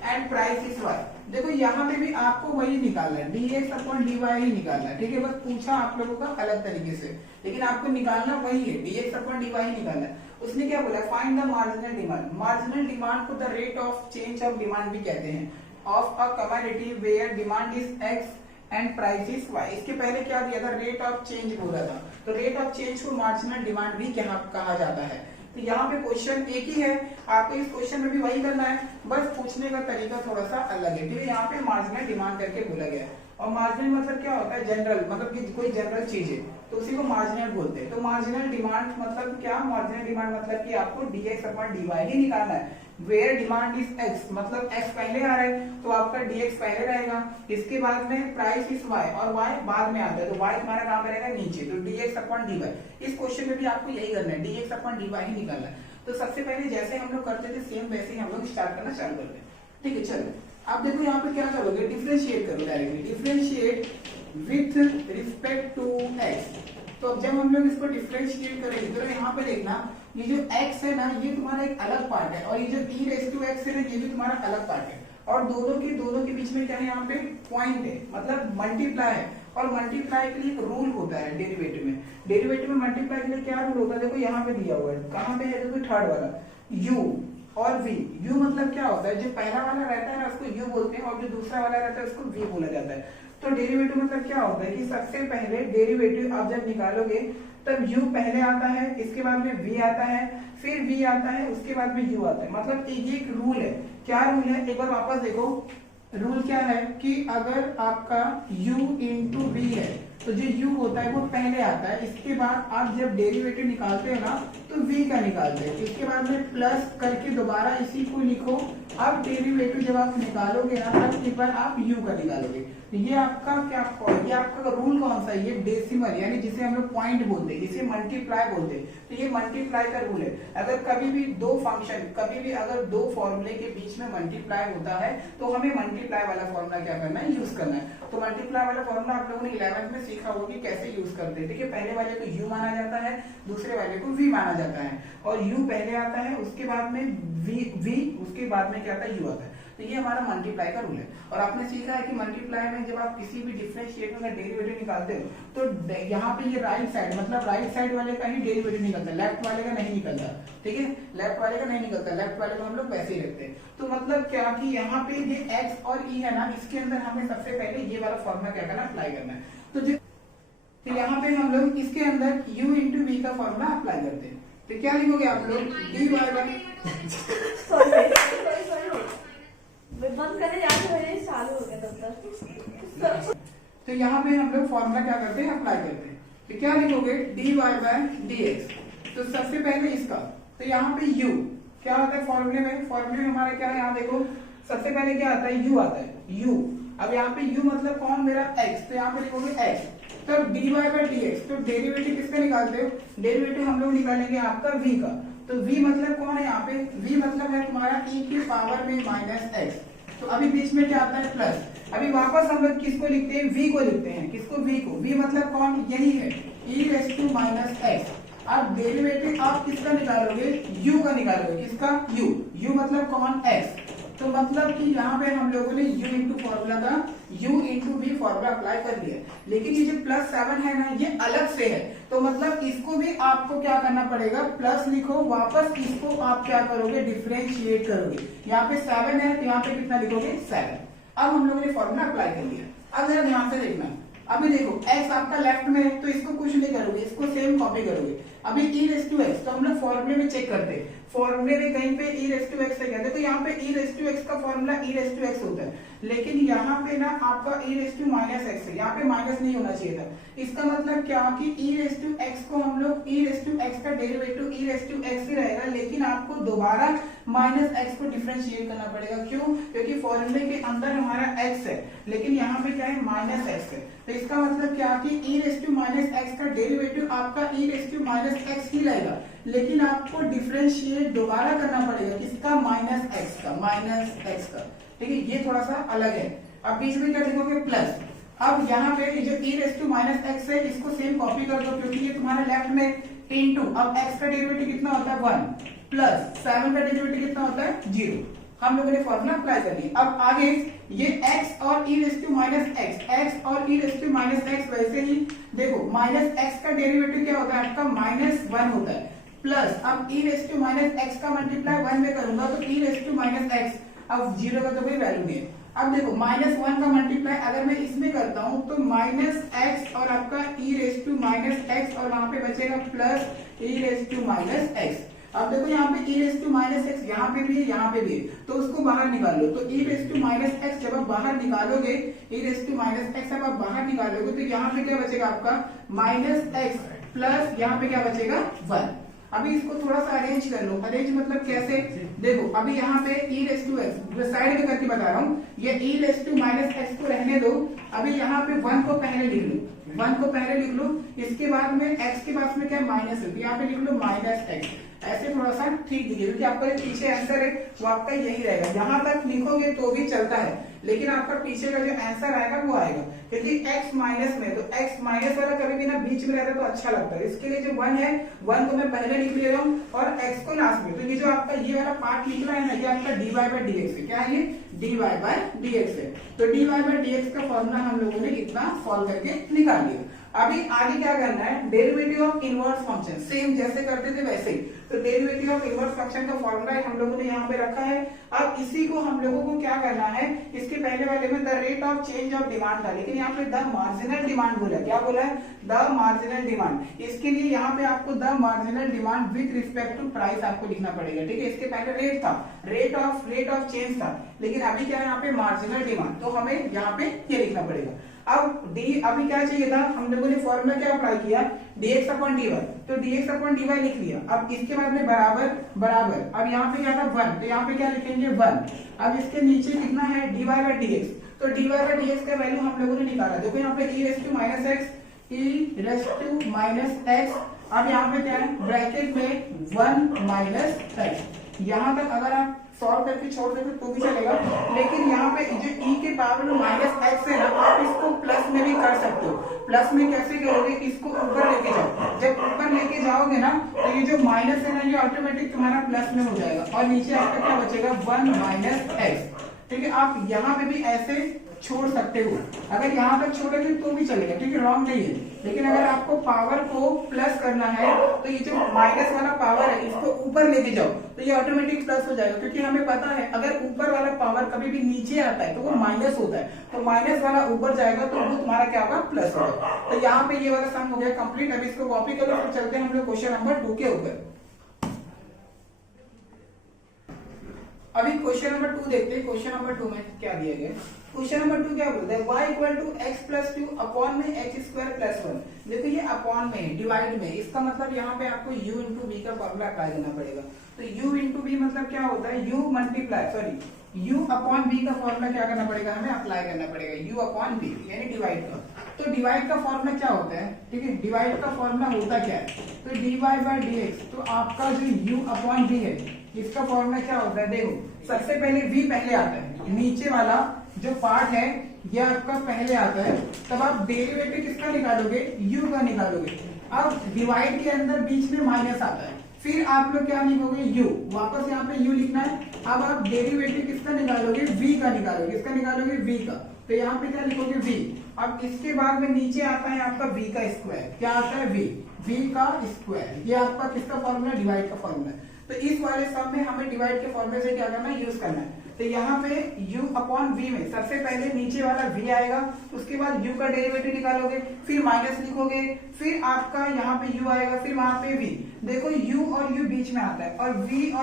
and price is y। देखो यहाँ पे भी आपको वही निकालना है dx अपॉन dy ही निकालना है, ठीक है। बस पूछा आप लोगों का अलग तरीके से, लेकिन आपको निकालना वही है dx अपॉन dy ही निकालना है। उसने क्या बोला find the marginal demand. Marginal demand को the rate of change of demand भी कहते हैं of a commodity where demand is x and price is y। इसके पहले क्या दिया था रेट ऑफ चेंज बोला था, तो रेट ऑफ चेंज को मार्जिनल डिमांड भी कहा जाता है। तो यहाँ पे क्वेश्चन एक ही है, आपको इस क्वेश्चन में भी वही करना है, बस पूछने का तरीका थोड़ा सा अलग है, ठीक है। यहाँ पे मार्जिनल डिमांड करके बोला गया है और मार्जिनल मतलब क्या होता है जनरल, मतलब कि कोई जनरल चीज है तो उसी को मार्जिनल बोलते हैं। तो मार्जिनल डिमांड मतलब क्या, मार्जिनल डिमांड मतलब कि आपको dx अपॉन dy ही निकालना है। वेयर डिमांड इज x मतलब x पहले आ रहा है तो आपका dx पहले रहेगा, इसके बाद में प्राइस इज y और y बाद में आता है तो y तुम्हारा कहां पे रहेगा नीचे, तो dx अपॉन dy। इस क्वेश्चन में भी आपको यही करना है dx अपॉन dy ही निकालना है। तो सबसे पहले जैसे हम लोग करते थे सेम वैसे ही हम लोग स्टार्ट करना चालू करते हैं, ठीक है। चलो आप देखो यहाँ पे क्या करोगे, डिफरेंशिएट करो directly, differentiate with respect to x। तो अब जब हम लोग इसको डिफरेंशिएट करेंगे तो यहाँ पे देखना ये जो x है ना ये तुम्हारा एक अलग पार्ट है और ये जो e रेज़ टू x है ना ये भी तुम्हारा अलग पार्ट है और दोनों के बीच में क्या है यहाँ पे पॉइंट है, मतलब मल्टीप्लाई है। और मल्टीप्लाई के लिए एक रूल होता है डेरिवेटिव में, डेरिवेटिव में मल्टीप्लाई के लिए क्या रूल होता है देखो यहाँ पे दिया हुआ है, कहाँ पे है देखो थर्ड वाला u और v। u मतलब क्या होता है जो पहला वाला रहता है ना उसको u बोलते हैं और जो दूसरा वाला रहता है उसको v बोला जाता है। तो डेरिवेटिव मतलब क्या होता है कि सबसे पहले डेरिवेटिव आप जब निकालोगे तब u पहले आता है, इसके बाद में v आता है, फिर v आता है, उसके बाद में u आता है। मतलब ये एक रूल है। क्या रूल है एक बार वापस देखो, रूल क्या है कि अगर आपका u इंटू वी है तो जो u होता है वो पहले आता है, इसके बाद आप जब डेरिवेटिव निकालते हो ना तो v का निकालते हैं, इसके बाद में प्लस करके दोबारा इसी को लिखो। अब डेरिवेटिव जब आप निकालोगे ना तब एक बार आप u का निकालोगे। ये आपका क्या, ये आपका रूल कौन सा है, ये डेसिमल यानी जिसे हम लोग पॉइंट बोलते हैं, जिसे मल्टीप्लाई बोलते हैं, तो ये मल्टीप्लाई का रूल है। अगर कभी भी दो फंक्शन, कभी भी अगर दो फॉर्मूले के बीच में मल्टीप्लाई होता है तो हमें मल्टीप्लाई वाला फॉर्मूला क्या करना है, यूज करना है। तो मल्टीप्लाई वाला फॉर्मूला आप लोगों ने 11th में सीखा होगा कि कैसे यूज करते हैं। देखिए पहले वाले को u माना जाता है, दूसरे वाले को v माना जाता है, और u पहले आता है, उसके बाद में v, उसके बाद में क्या आता है, u आता है। तो ये हमारा मल्टीप्लाई का रूल है। और आपने सीखा है कि मल्टीप्लाई में जब आप किसी भी डिफरेंशिएटर का डेरिवेटिव निकालते हो तो यहाँ पे ये राइट साइड, मतलब राइट साइड वाले का ही डेरिवेटिव निकलता है, लेफ्ट वाले का नहीं निकलता। ठीक है, लेफ्ट वाले का नहीं निकलता, लेफ्ट वाले को हम लोग वैसे ही रखते हैं। तो मतलब क्या कि यहाँ पे ये x और e है ना, इसके अंदर हमें सबसे पहले ये वाला फॉर्मूला क्या करना, अप्लाई करना है। तो यहाँ पे हम लोग इसके अंदर u इंटू वी का फॉर्मूला अप्लाई करते हैं। तो क्या लिखोगे आप लोग, dy बाई बंद करे जाके चालू हो गया तब तक। तो यहाँ पे हम लोग फॉर्मूला क्या करते हैं, अप्लाई करते हैं। तो क्या लिखोगे, dy बाई dx। तो सबसे पहले इसका, तो यहाँ पे u क्या होता है फॉर्मूले में, फॉर्मूले में हमारा क्या है, यहाँ देखो सबसे पहले क्या आता है, u आता है, u। अब यहाँ पे u मतलब कौन, मेरा x, तो यहाँ पे लिखोगे x। तब dy बाई dx, तो डेरिवेटिव किसका निकालते हो, डेरिवेटिव हम लोग निकालेंगे आपका v का। तो v मतलब कौन है, यहाँ पे v मतलब है तुम्हारा e की पावर में माइनस x। तो अभी बीच में क्या आता है, प्लस। अभी वापस हम लोग किसको लिखते हैं, v को लिखते हैं, किसको, v को। v मतलब कौन, यही है, e raise to minus x। अब डेरिवेटिव आप किसका निकालोगे, u का निकालोगे, किसका, u मतलब कौन, x। तो मतलब कि यहाँ पे हम लोगों ने u इंटू फॉर्मूला का u into v formula apply कर दिया। लेकिन ये जो +7 है ना, ये अलग से है, तो मतलब इसको भी आपको क्या करना पड़ेगा, प्लस लिखो, वापस इसको आप क्या करोगे, डिफरेंशिएट करोगे। यहाँ पे 7 है तो यहाँ पे कितना लिखोगे, 7। अब हम लोगों ने फॉर्मूला अप्लाई कर लिया। अब जरा ध्यान से देखना, अभी देखो x आपका लेफ्ट में है तो इसको कुछ नहीं करोगे, इसको सेम कॉपी करोगे। अभी e रेस टू x, तो हम लोग फॉर्मूले में चेक करते हैं, फॉर्मूले में कहीं पे e रेस टू x है क्या, देखो यहाँ पे e रेस टू x का formula e raise to x होता है, लेकिन यहाँ पे ना आपका e raise to minus x है, यहाँ पे माइनस नहीं होना चाहिए था। इसका मतलब क्या कि e रेस टू x को हम लोग, e रेस टू x का derivative e raise to x ही रहेगा, लेकिन आपको दोबारा माइनस x को डिफरेंशिएट करना पड़ेगा। क्यों, क्योंकि फॉर्मूले के अंदर हमारा x है, लेकिन यहाँ पे क्या है, माइनस x है। तो इसका मतलब क्या कि e raise to minus x का डेरिवेटिव आपका e raise to minus x ही रहेगा, लेकिन आपको डिफरेंशिएट दोबारा करना पड़ेगा, किसका, माइनस x का, माइनस x का। ठीक है, ये थोड़ा सा अलग है। अब बीच में क्या लिखोगे, प्लस। अब यहाँ पे जो e raise to minus x है, इसको सेम कॉपी कर दो, क्योंकि ये तुम्हारे लेफ्ट में इनटू, अब x का डेरिवेटिव कितना होता है, 1, प्लस 7 का डेरिवेटिव कितना होता है, 0। हम लोगों ने फॉर्मूला अप्लाई कर लिया। अब आगे ये x और e raise to minus x और e raise to minus x, वैसे ही देखो माइनस x का डेरिवेटिव क्या होता है आपका, -1 होता है, प्लस अब e raise to minus x का मल्टीप्लाई 1 में करूंगा तो e raise to minus x, अब 0 का तो कोई वैल्यू नहीं है। अब देखो -1 का मल्टीप्लाई अगर मैं इसमें करता हूं तो -x और आपका e raise to minus x, और वहां पे बचेगा plus e raise to minus x। अब देखो यहाँ पे e raise to minus x, यहाँ पे भी है, यहाँ पे भी है, तो उसको बाहर निकाल लो। तो e raise to minus x जब आप बाहर निकालोगे, e raise to minus x जब आप बाहर निकालोगे तो यहाँ पे क्या बचेगा आपका, माइनस एक्स प्लस यहाँ पे क्या बचेगा, 1। अभी इसको थोड़ा सा अरेंज कर लो। अरेंज मतलब कैसे, देखो अभी यहाँ पे e raise to x side में करके बता रहा हूँ, ये e raise to minus x को रहने दो। अभी यहाँ पे 1 को पहले लिख लो, 1 को पहले लिख लो, इसके बाद में x के पास में क्या माइनस है, यहाँ पे लिख लो माइनस एक्स। ऐसे थोड़ा सा ठीक दीजिए, क्योंकि आपका जो पीछे आंसर है वो आपका यही रहेगा। यहाँ तक लिखोगे तो भी चलता है, लेकिन आपका पीछे का जो आंसर आएगा वो आएगा, क्योंकि x माइनस में, तो x माइनस वाला कभी भी ना बीच में रहता है तो अच्छा लगता है। इसके लिए जो 1 है, 1 को मैं पहले लिख ले रहा हूँ और x को लास्ट में। तो ये जो आपका ये वाला पार्ट निकला है ना, ये आपका dy बाई dx है। क्या है ये, dy बाई dx है। तो dy बाई dx का फॉर्मूला हम लोगों ने इतना सॉल्व करके निकाल लिया। अभी आगे क्या करना है, derivative of inverse function, same जैसे करते थे वैसे ही। तो तो डेरिवेटिव ऑफ इनवर्स फंक्शन का फॉर्मूला हम लोगों ने यहाँ पे रखा है। अब इसी को हम लोगों को क्या करना है, इसके पहले वाले में the rate of change of demand था, लेकिन यहाँ पे द मार्जिनल डिमांड बोला, क्या बोला है, द मार्जिनल डिमांड। इसके लिए यहाँ पे आपको the marginal demand with respect to price आपको लिखना पड़ेगा, ठीक है। इसके पहले रेट था, रेट ऑफ चेंज था, लेकिन अभी क्या है यहाँ पे मार्जिनल डिमांड, तो हमें यहाँ पे ये लिखना पड़ेगा। अब डी अभी क्या चाहिए था, हम लोगों ने फॉर्मूला क्या अप्लाई किया, dx अपॉन dy, तो dx अपॉन dy लिख लिया। अब इसके बाद में बराबर बराबर, अब यहाँ पे क्या था 1, तो यहाँ पे क्या लिखेंगे 1। अब इसके नीचे कितना है dy बाय dx, तो dy बाय dx का वैल्यू हम लोगों ने निकाला। देखो यहाँ पे e raise to minus x, अब यहाँ पे क्या है ब्रैकेट में 1 माइनस x। यहाँ तक अगर आप सॉल्व करके छोड़ देते तो भी चलेगा, लेकिन यहाँ पे जो e के पावर में माइनस x है ना, आप इसको प्लस में भी कर सकते हो। प्लस में कैसे करोगे, इसको ऊपर लेके जाओ, जब ऊपर लेके जाओगे ना तो ये जो माइनस है ना ये ऑटोमेटिक तुम्हारा प्लस में हो जाएगा, और नीचे आपका क्या बचेगा 1 माइनस x, ठीक है। आप यहाँ पे भी ऐसे छोड़ सकते हो, अगर यहाँ तक छोड़ोगे तो भी चलेगा, ठीक है, रॉन्ग नहीं है। लेकिन अगर आपको पावर को प्लस करना है तो ये जो माइनस वाला पावर है इसको ऊपर लेके जाओ, तो ये ऑटोमेटिक प्लस हो जाएगा, क्योंकि हमें पता है अगर ऊपर वाला पावर कभी भी नीचे आता है तो वो माइनस होता है, तो माइनस वाला ऊपर जाएगा तो वो तुम्हारा क्या होगा प्लस होगा। तो यहाँ पे ये वाला सम हो गया कंप्लीट। अब इसको कॉपी करो, फिर चलते हैं हम लोग क्वेश्चन नंबर 2 के ऊपर। अभी क्वेश्चन नंबर 2 देखते हैं, क्वेश्चन नंबर 2 में क्या दिया गया। क्वेश्चन नंबर 2 क्या बोलता है, y equal to x plus 2 upon में x स्क्वायर प्लस 1। देखो ये अपॉन में डिवाइड में, इसका मतलब यहाँ पे आपको u इंटू बी का फॉर्मूला अप्लाई करना पड़ेगा। तो u इंटू बी मतलब क्या होता है, u multiply sorry u upon b का फॉर्मूला क्या करना पड़ेगा, हमें अप्लाई करना पड़ेगा u अपॉन b, यानी डिवाइड का। तो डिवाइड का फॉर्मूला क्या होता है, ठीक है, डिवाइड का फॉर्मूला होता क्या है, तो dy बाय dx। तो आपका जो u अपॉन b है इसका फॉर्मूला क्या होता है, देखो सबसे पहले v पहले आता है, नीचे वाला जो पार्ट है ये आपका पहले आता है, तब आप डेरिवेटिव किसका निकालोगे, u का निकालोगे। अब डिवाइड के अंदर बीच में माइनस आता है, फिर आप लोग क्या लिखोगे u, वापस यहाँ पे u लिखना है। अब आप डेरिवेटिव किसका निकालोगे, v का निकालोगे, किसका निकालोगे v का, तो यहाँ पे क्या लिखोगे v। अब इसके बाद में नीचे आता है आपका v का स्क्वायर, क्या आता है v का स्क्वायर, ये आपका किसका फॉर्मूला, डिवाइड का फॉर्मूला। तो इस वाले सम में हमें डिवाइड के फॉर्मूले से क्या करना है, यूज करना है। तो यहाँ पे u अपॉन v में सबसे पहले नीचे वाला v आएगा, उसके बाद u का डेरिवेटिव निकालोगे, फिर माइनस लिखोगे, फिर आपका यहाँ पे u आएगा, फिर वहां पे v। देखो u और u बीच में आता है और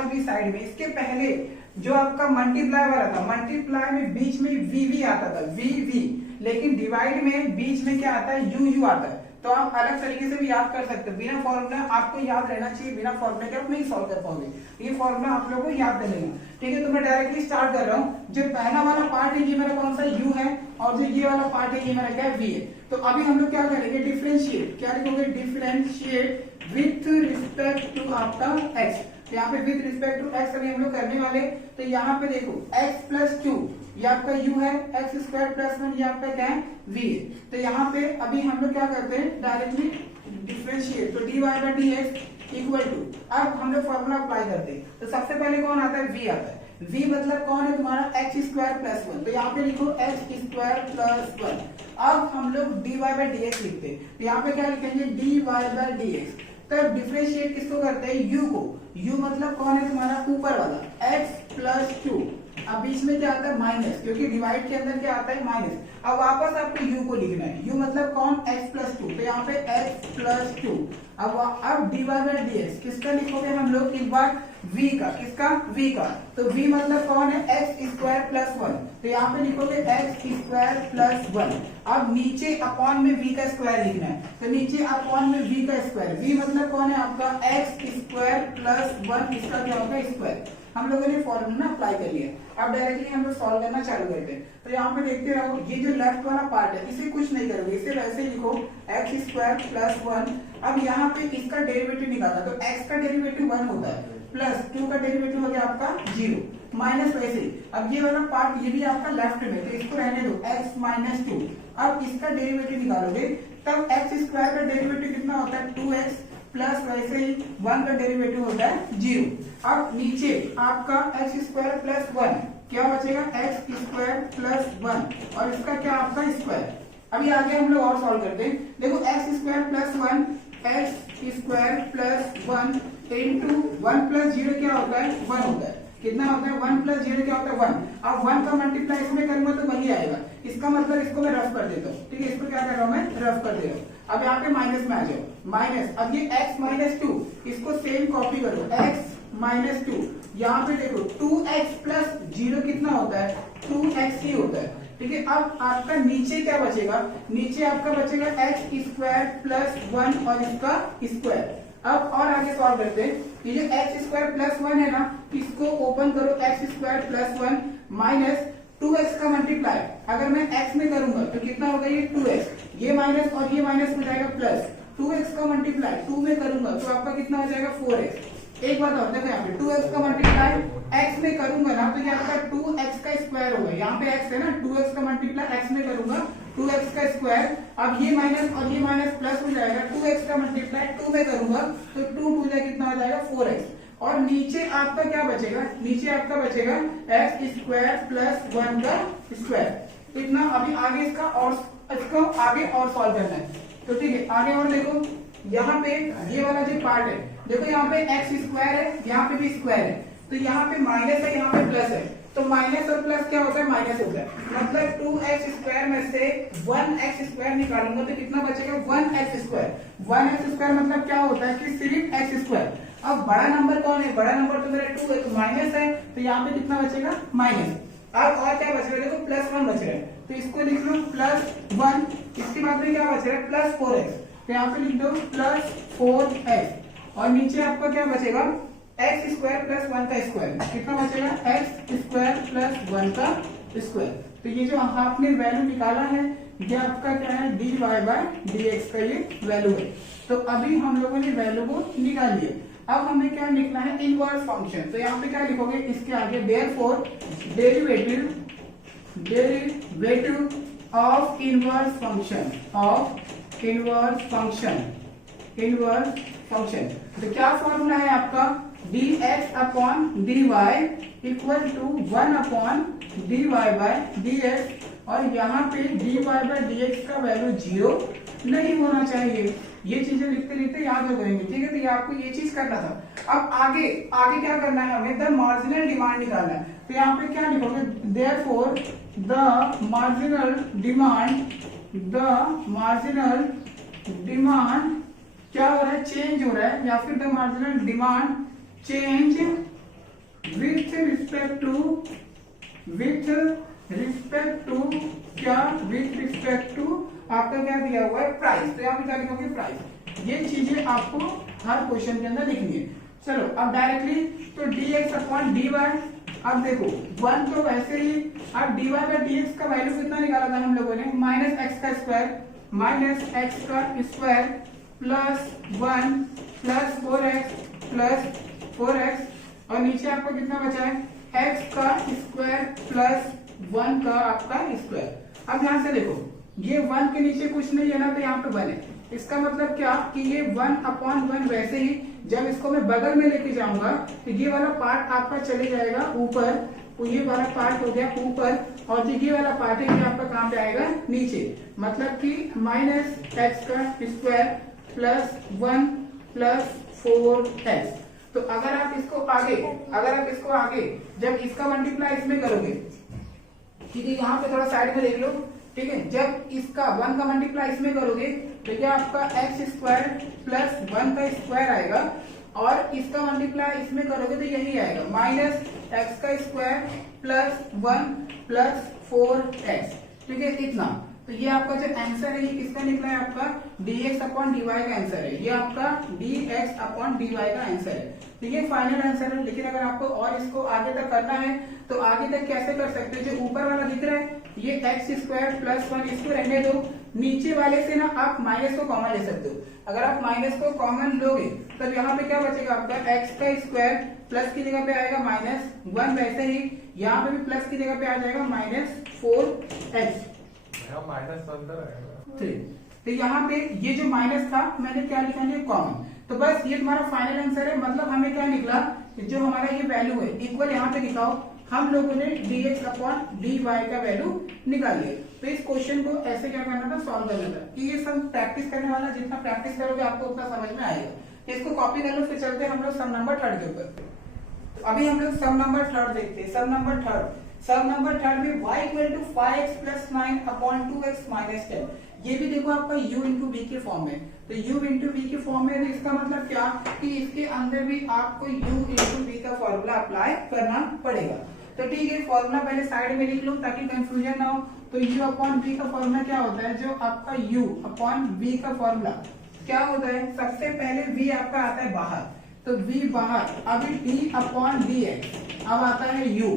v साइड में। इसके पहले जो आपका मल्टीप्लाई वाला था, मल्टीप्लाई में बीच में v आता था, v, लेकिन डिवाइड में बीच में क्या आता है, u आता है। तो आप अलग तरीके से भी याद कर सकते हो, बिना फॉर्मूला आपको याद रहना चाहिए, बिना फॉर्मूले के आप नहीं सॉल्व कर पाओगे। ये फॉर्मूला आप लोगों को याद रहेगा, ठीक है। तो मैं डायरेक्टली स्टार्ट कर रहा हूँ। जो पहला वाला पार्ट है ये मेरा कौन सा u है, और जो ये वाला पार्ट है ये मेरा क्या है v है। तो अभी हम लोग क्या करेंगे, डिफरेंशिएट, क्या लिखोगे, डिफरेंशिएट विथ रिस्पेक्ट टू आपका x। तो यहाँ पे विथ रिस्पेक्ट टू x अभी हम लोग करने वाले। तो यहाँ पे देखो x प्लस 2 ये आपका u है, x स्क्वायर प्लस 1 ये आपका क्या है, v है। तो यहाँ पे अभी हम लोग क्या करते हैं, डायरेक्टली डिफरेंशिएट, तो dy by dx equal to, अब हम लोग फॉर्मूला अप्लाई करते हैं। तो सबसे पहले कौन आता है, v आता है। v मतलब कौन है तुम्हारा, x स्क्वायर प्लस 1, तो यहाँ पे लिखो x स्क्वायर प्लस 1। अब हम लोग dy बाय dx लिखते हैं, तो यहाँ पे क्या लिखेंगे, dy बाय dx। तब डिफरेंशिएट किसको करते हैं, u को। u मतलब कौन है तुम्हारा, ऊपर वाला x प्लस 2, अब बीच में क्या आता है माइनस, क्योंकि डिवाइड के अंदर क्या आता है माइनस। अब वापस आपको u को लिखना है, u मतलब कौन, x प्लस 2, तो यहाँ पे x प्लस 2। अब dy बाय dx किसका लिखोगे हम लोग, एक बार v का, किसका, v का। तो v मतलब कौन है, x स्क्वायर प्लस 1, तो यहाँ पे लिखोगे x स्क्वायर प्लस 1। अब नीचे अपॉन में v का स्क्वायर लिखना है, तो नीचे अपॉन में v का स्क्वायर, v मतलब कौन है आपका x स्क्वायर प्लस 1, इसका क्या होगा स्क्वायर। हम लोगों ने फॉर्मूला अप्लाई कर लिया। अब डायरेक्टली हम लोग सॉल्व करना चालू करते हैं। तो यहाँ पे देखते रहो, ये जो लेफ्ट वाला पार्ट है इसे कुछ नहीं करोगे, इसे वैसे लिखो x स्क्वायर प्लस 1। अब यहाँ पे इसका डेरिवेटिव निकालना, तो x का डेरिवेटिव 1 होता है, प्लस 2 का डेरिवेटिव हो गया आपका 0, माइनस वैसे। अब ये वाला पार्ट ये भी आपका लेफ्ट में, तो इसको रहने दो x माइनस 2। अब इसका डेरिवेटिव निकालोगे, तब x स्क्वायर का डेरिवेटिव कितना होता है, 2x, प्लस वैसे ही 1 का डेरिवेटिव होता है 0। अब नीचे आपका x स्क्वायर प्लस 1 क्या बचेगा, x स्क्वायर प्लस 1, और इसका क्या आपका स्क्वायर। अभी आगे हम लोग और सॉल्व करते हैं। देखो x square plus 1, x square plus 1 into 1 plus 0 क्या होता है 1 होता है। कितना होता है 1 प्लस 0 क्या होता है 1। अब 1 का मल्टीप्लाई इसमें करूंगा तो वही आएगा। इसका मतलब इसको मैं रफ कर देता हूँ, ठीक है, इसको क्या कर रहा हूँ मैं रफ कर दे रहा हूँ। अब यहाँ पे माइनस में आ जाओ माइनस, अब ये x माइनस 2 इसको सेम कॉपी करो x माइनस 2, यहाँ पे देखो 2x प्लस 0 कितना होता है 2x ही होता है, ठीक है। अब आपका नीचे क्या बचेगा, नीचे आपका बचेगा x स्क्वायर प्लस 1 और इसका स्क्वायर। अब और आगे सॉल्व करते हैं, ये जो x स्क्वायर प्लस 1 है ना, इसको ओपन करो x square plus 1 minus 2x का मल्टीप्लाई अगर मैं x में करूंगा तो कितना होगा ये 2x, ये माइनस और ये माइनस में जाएगा प्लस 2x का मल्टीप्लाई 2 में करूंगा तो आपका कितना हो जाएगा 4x। एक बात और देखो यहाँ पे 2x का मल्टीप्लाई x में करूंगा ना तो ये आपका 2x का स्क्वायर होगा, यहाँ पे x है ना 2x का मल्टीप्लाई x में करूंगा 2x का स्क्वायर। अब ये माइनस और ये माइनस प्लस हो जाएगा 2x का मल्टीप्लाई 2 में करूंगा तो 2 2 जाए कितना हो जाएगा 4x। और नीचे आपका क्या बचेगा, नीचे आपका बचेगा x स्क्वायर प्लस 1 का स्क्वायर। इतना अभी आगे इसको आगे और सॉल्व करना है तो ठीक है। आगे और देखो यहाँ पे ये वाला जो पार्ट है देखो, यहाँ पे x स्क्वायर है, यहाँ पे भी स्क्वायर है, तो यहाँ पे माइनस है यहाँ पे प्लस है, तो माइनस और प्लस क्या होता है माइनस होता है। मतलब 2x स्क्वायर में से 1x स्क्वायर निकालूंगा तो कितना बचेगा 1x स्क्वायर। 1x स्क्वायर मतलब क्या होता है कि सिर्फ x स्क्वायर। अब बड़ा नंबर कौन है, बड़ा नंबर तो मेरा 2 है तो माइनस है, तो यहाँ पे कितना बचेगा माइनस। अब और क्या बच रहा है देखो प्लस 1 बच रहा है तो इसको लिख लो प्लस 1, इसके बाद में क्या बच रहा है प्लस 4x, तो यहाँ पे लिख दो प्लस 4x और नीचे आपका क्या बचेगा x स्क्वायर प्लस 1 का स्क्वायर, कितना बचेगा x स्क्वायर प्लस 1 का स्क्वायर। तो ये जो आपने वैल्यू निकाला है ये आपका क्या है dy बाय dx का ये वैल्यू है। तो अभी हम लोगों ने वैल्यू को निकाल लिया, अब हमें क्या लिखना है इनवर्स फंक्शन। तो यहाँ पे क्या लिखोगे इसके आगे therefore derivative of inverse function तो क्या फॉर्मूला है आपका dx upon dy equal to 1 upon dy by dx और यहाँ पे dy बाय dx का वैल्यू 0 नहीं होना चाहिए। ये चीजें लिखते लिखते याद हो जाएंगे, ठीक है। तो ये आपको ये चीज करना था। अब आगे क्या करना है हमें द मार्जिनल डिमांड निकालना है। तो यहाँ पे क्या लिखोगे देयरफॉर द मार्जिनल डिमांड क्या हो रहा है चेंज हो रहा है, या फिर the marginal demand change with respect to आपका क्या दिया हुआ है प्राइस। तो यहाँ पे क्या लिखोगे प्राइस। ये चीजें आपको हर क्वेश्चन के अंदर लिखनी है। चलो अब डायरेक्टली तो dx अपॉन dy, अब देखो 1 तो वैसे ही, अब dy बाय dx का वैल्यू कितना निकाला था हम लोगों ने माइनस एक्स का स्क्वायर प्लस 1 प्लस 4x और नीचे आपको कितना बचा है x का स्क्वायर प्लस 1 का आपका स्क्वायर। अब यहाँ से देखो ये 1 के नीचे कुछ नहीं है ना, तो यहाँ पे 1 है। इसका मतलब क्या कि ये 1 अपॉन 1 वैसे ही जब इसको मैं बगल में लेके जाऊंगा तो ये वाला पार्ट आपका चले जाएगा ऊपर, तो ये वाला पार्ट हो गया ऊपर और जो ये वाला पार्ट है ये आपका कहाँ पे आएगा नीचे। मतलब कि माइनस एक्स का स्क्वायर प्लस 1 प्लस 4x। तो अगर आप इसको आगे जब इसका मल्टीप्लाई इसमें करोगे, ठीक है, यहाँ पे थोड़ा साइड में देख लो, ठीक है, जब इसका 1 का मल्टीप्लाई इसमें करोगे तो क्या आपका एक्स स्क्वायर प्लस 1 का स्क्वायर आएगा और इसका मल्टीप्लाई इसमें करोगे तो यही आएगा माइनस एक्स का स्क्वायर प्लस 1 प्लस 4x, ठीक है, इतना। तो ये आपका जो आंसर है ये किसका निकला है आपका dx अपॉन dy का आंसर है, ये आपका dx अपॉन dy का आंसर है। तो ये फाइनल आंसर है। लेकिन अगर आपको और इसको आगे तक करना है तो आगे तक कैसे कर सकते हैं, जो ऊपर वाला दिख रहा है ये एक्स स्क्वायर प्लस 1 इसको रहने दो, नीचे वाले से ना आप माइनस को कॉमन ले सकते हो। अगर आप माइनस को कॉमन लोगे तब यहाँ पे क्या बचेगा आपका एक्स का स्क्वायर प्लस की जगह पे आएगा माइनस 1, वैसे ही यहाँ पे भी प्लस की जगह पे आ जाएगा माइनस 4x -3। तो यहाँ पे ये जो माइनस था मैंने क्या लिखा है कॉमन। तो बस ये तुम्हारा फाइनल आंसर है। मतलब हमें क्या निकला जो हमारा ये वैल्यू है इक्वल यहाँ पे लिखाओ, हम लोगों ने dx अपॉन dy का वैल्यू निकाल लिया। तो इस क्वेश्चन को ऐसे क्या करना था सॉल्व करना था। कि ये सब प्रैक्टिस करने वाला, जितना प्रैक्टिस करोगे आपको उतना समझ में आएगा। इसको कॉपी कर लो, फिर चलते हैं हम लोग सम नंबर थर्ड के ऊपर। तो अभी हम लोग सम नंबर थर्ड देखते हैं। सम नंबर थर्ड में y equal to 5x plus 9 upon 2x minus 10। ये भी देखो आपका u इंटू वी के फॉर्म में, तो u इंटू वी के फॉर्म में, तो इसका मतलब क्या कि इसके अंदर भी आपको u इंटू वी का फॉर्मूला अप्लाई करना पड़ेगा। तो ठीक है, फॉर्मूला पहले साइड में लिख लो ताकि कंफ्यूजन ना हो। तो u अपॉन v का फॉर्मूला क्या होता है, जो आपका u अपॉन v का फॉर्मूला क्या होता है, सबसे पहले v आपका आता है बाहर, तो v बाहर, अभी d अपॉन dx, अब आता है u,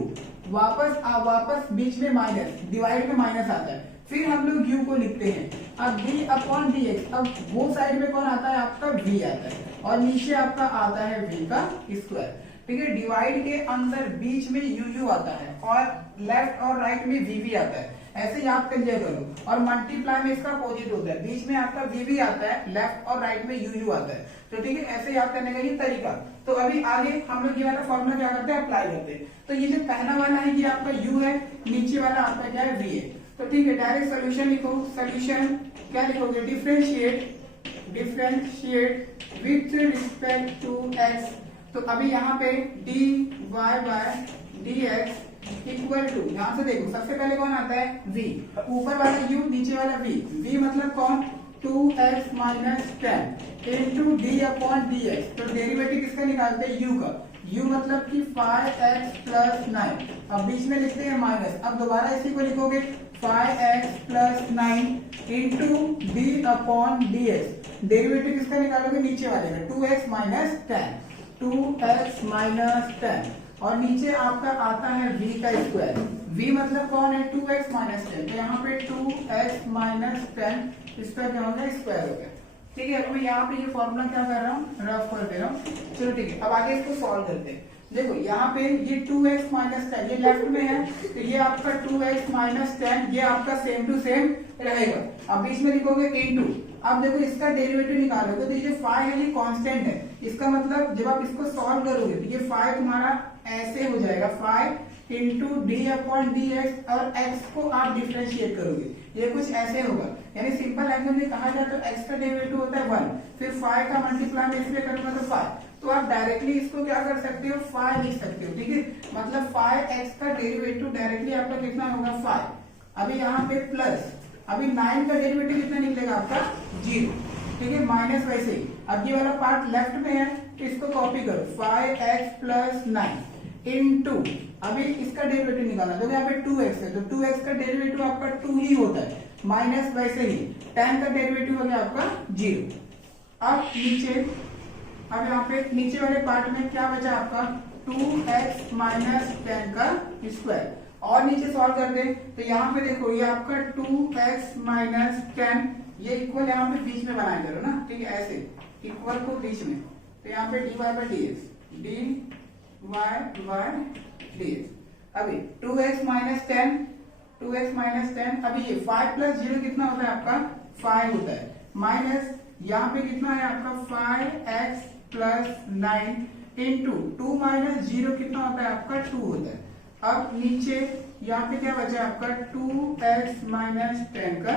वापस बीच में माइनस, डिवाइड में माइनस आता है, फिर हम लोग u को लिखते हैं, अब d अपॉन dx, अब वो साइड में कौन आता है, आपका v आता है, और नीचे आपका आता है v का स्क्वायर। ठीक है, डिवाइड के अंदर बीच में u आता है और लेफ्ट और राइट में v आता है, ऐसे याद कर लिया करो। और मल्टीप्लाई में इसका अपोजिट होता है, बीच में आपका v आता है, लेफ्ट और राइट में u आता है। तो ठीक है, ऐसे याद करने का ये तरीका। तो अभी आगे हम लोग ये वाला फॉर्मूला क्या करते हैं, अप्लाई करते हैं। तो ये जो पहला वाला है ये आपका u है, नीचे वाला आपका क्या है, v है। तो ठीक है, डायरेक्ट सोल्यूशन लिखो। सोल्यूशन क्या लिखोगे, differentiate with respect to x। तो अभी यहाँ पे dy by dx equal to, यहाँ से देखो सबसे पहले कौन आता है, v, ऊपर वाला u, नीचे वाला v मतलब कौन, 2x minus 10 into D upon dx। तो डेरिवेटिव किसका निकालते हैं, u का, u मतलब कि 5x प्लस 9, अब बीच में लिखते हैं माइनस, अब दोबारा इसी को लिखोगे 5x plus 9 into D upon dx। Derivative किसका निकालोगे, नीचे वाले में, 2x माइनस 10, 2x माइनस 10, और नीचे आपका आता है v का स्क्वायर, v मतलब कौन है, 2x माइनस 10, तो यहाँ पे 2x माइनस 10 इसका क्या होगा, स्क्वायर हो गया। ठीक है, अब मैं यहाँ पे ये फॉर्मूला क्या कर रहा हूँ, रफ कर दे रहा हूँ। चलो ठीक है, अब आगे इसको सॉल्व करते हैं। देखो यहाँ पे ये 2x माइनस 10 ये लेफ्ट में है, तो ये आपका 2x माइनस 10 ये आपका सेम टू सेम रहेगा। अब बीच में लिखोगे इनटू, अब देखो इसका डेरिवेटिव निकालोगे, तो ये जो 5 है ये कांस्टेंट है, इसका मतलब जब आप इसको सॉल्व करोगे तो ये 5 तुम्हारा ऐसे हो जाएगा, 5 into D upon D x, और x को आप डिफरेंशिएट करोगे, ये कुछ ऐसे होगा। यानी सिंपल लैंग्वेज में कहा जाए तो x का डेरिवेटिव होता है 1, फिर 5 का मल्टीप्लाई में इसलिए करूंगा तो 5, तो आप डायरेक्टली इसको क्या कर सकते हो, 5 लिख सकते हो। ठीक है, मतलब 5x का डेरिवेटिव डायरेक्टली आपका कितना होगा, 5। अभी यहाँ पे प्लस, अभी 9 का डेरिवेटिव कितना निकलेगा आपका, 0। ठीक है, माइनस वैसे ही, अब ये वाला पार्ट लेफ्ट में है तो इसको कॉपी करो, 5x प्लस 9 इंटू, अभी इसका डेरिवेटिव निकालना, तो यहाँ पे 2x है, तो 2x का डेरिवेटिव आपका 2 ही होता है, माइनस वैसे ही 10 का डेरिवेटिव हो गया आपका 0। अब नीचे, अब यहाँ पे नीचे वाले पार्ट में क्या बचा आपका, 2x माइनस 10 का स्क्वायर, और नीचे सॉल्व कर दे, तो यहाँ पे देखो ये आपका 2x माइनस 10 ये इक्वल यहाँ पे बीच में बनाया करो ना। ठीक है, ऐसे इक्वल को बीच में, तो यहाँ पे dy by dx, dy by dx। अभी 2x माइनस 10, अभी ये 5 प्लस 0 कितना होता है आपका, 5 होता है, माइनस यहाँ पे कितना है आपका 5x प्लस 9 इंटू 2 माइनस 0 कितना होता है आपका 2 होता है। अब नीचे यहाँ पे क्या बचा आपका 2x माइनस 10 का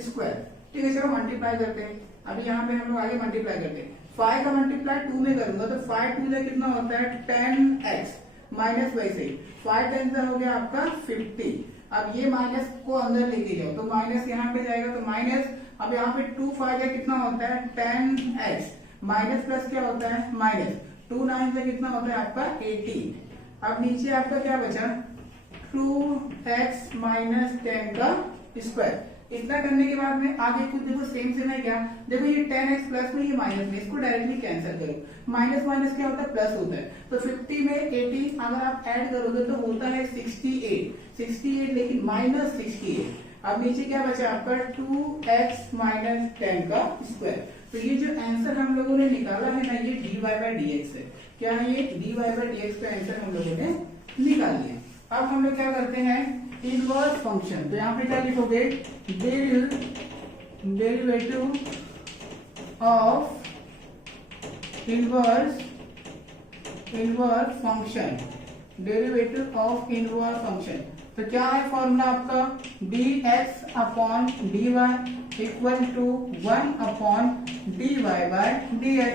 स्क्वायर। ठीक है, चलो मल्टीप्लाई करते हैं। अभी यहाँ पे हम लोग आगे मल्टीप्लाई करते हैं, 5 का मल्टीप्लाई 2 में करूंगा तो 5 2 कितना होता है 10x, माइनस वैसे 5 10 हो गया आपका 50। अब ये माइनस को अंदर लेके जाओ तो माइनस यहाँ पे जाएगा, तो माइनस, अब यहाँ पे 2 5 कितना होता है 10x, माइनस प्लस क्या होता है माइनस, 2 9 से कितना होता है आपका 80। अब नीचे आपका क्या बचा 2x माइनस 10 का स्क्वायर। इतना करने के बाद में आगे कुछ देखो सेम है क्या, देखो ये 10x प्लस में ये माइनस में, इसको डायरेक्टली कैंसिल करो, माइनस माइनस क्या होता है प्लस होता है, तो 50 में 80 अगर आप ऐड करोगे तो होता है 68 लेकिन माइनस 68। अब नीचे क्या बचा आपका 2x माइनस 10 का स्क्वायर। तो ये जो आंसर हम लोगों ने निकाला है ना, ये dy बाय dx है। क्या है ये, dy बाय dx का आंसर हम लोगों ने निकाल लिया। अब हम लोग क्या करते हैं, इनवर्स फंक्शन, तो यहाँ पे क्या लिखोगे, derivative of inverse function, derivative of inverse function. तो क्या है फॉर्मूला आपका, dx upon dy equal to 1 upon dy by dx।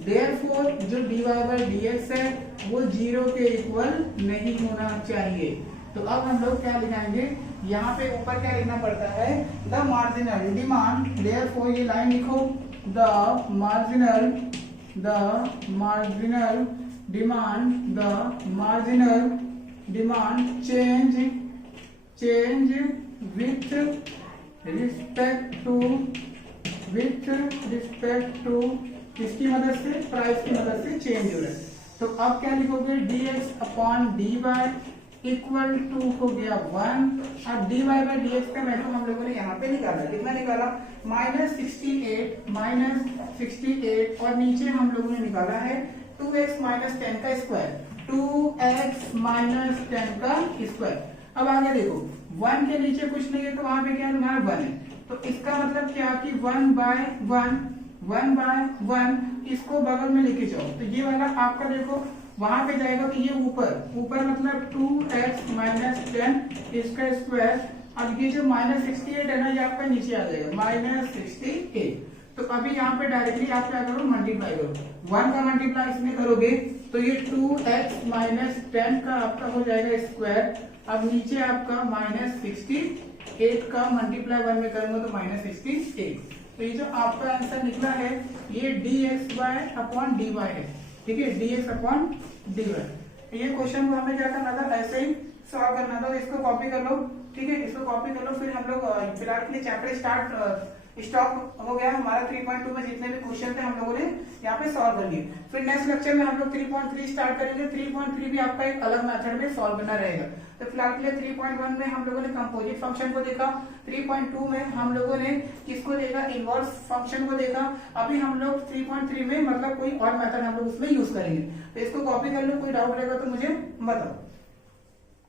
Therefore जो dy बाय dx है वो 0 के इक्वल नहीं होना चाहिए। तो अब हम लोग क्या लिखाएंगे, यहाँ पे ऊपर क्या लिखना पड़ता है, द मार्जिनल डिमांड, देयरफॉर ये लाइन लिखो, the marginal demand change with respect to किसकी मदद से, प्राइस की मदद से चेंज हो रहा है। तो अब क्या लिखोगे, dx upon dy equal to हो गया 1। अब dy बाय dx का वैल्यू हम लोगों ने यहाँ पे निकाला, कितना निकाला, -68 और नीचे हम लोगों ने निकाला है 2x माइनस 10 का स्क्वायर, 2x माइनस 10 का स्क्वायर। अब आगे देखो 1 के नीचे कुछ नहीं है तो वहां पे क्या तुम्हारा 1 है, तो इसका मतलब क्या कि 1 बाय 1 इसको बगल में लेके जाओ, तो ये वाला आपका देखो वहां पे जाएगा, तो ये ऊपर मतलब 2x माइनस 10 इसका स्क्वायर। अब ये जो -68 है ना, ये आपका नीचे आ जाएगा -68। तो अभी यहाँ पे डायरेक्टली आप क्या करो, मल्टीप्लाई करो, 1 का मल्टीप्लाई इसमें करोगे तो ये 2x माइनस 10 का आपका हो जाएगा स्क्वायर। अब नीचे आपका -68 का मल्टीप्लाई 1 में करूंगा तो -68। तो ये जो आपका आंसर निकला है ये dx अपॉन dy है, ठीक है, dx अपॉन dy। ये क्वेश्चन को हमें क्या करना था, ऐसे ही सॉल्व करना था। इसको कॉपी कर लो, ठीक है, इसको कॉपी कर लो। फिर हम लोग फिलहाल के लिए चैप्टर स्टॉप हो गया हमारा। 3.2 में जितने भी क्वेश्चन थे हम लोगों ने यहाँ पे सॉल्व कर लिए। फिर नेक्स्ट लेक्चर में हम लोग 3.3 स्टार्ट करेंगे। 3.3 भी आपका एक अलग मेथड में सॉल्व करना रहेगा। तो फिलहाल के लिए 3.1 में हम लोगों ने कंपोजिट फंक्शन को देखा, 3.2 में हम लोगों ने किसको देखा, इनवर्स फंक्शन को देखा। अभी हम लोग 3.3 में मतलब कोई और मेथड हम लोग उसमें यूज करेंगे। तो इसको कॉपी कर लो, कोई डाउट रहेगा तो मुझे बताओ।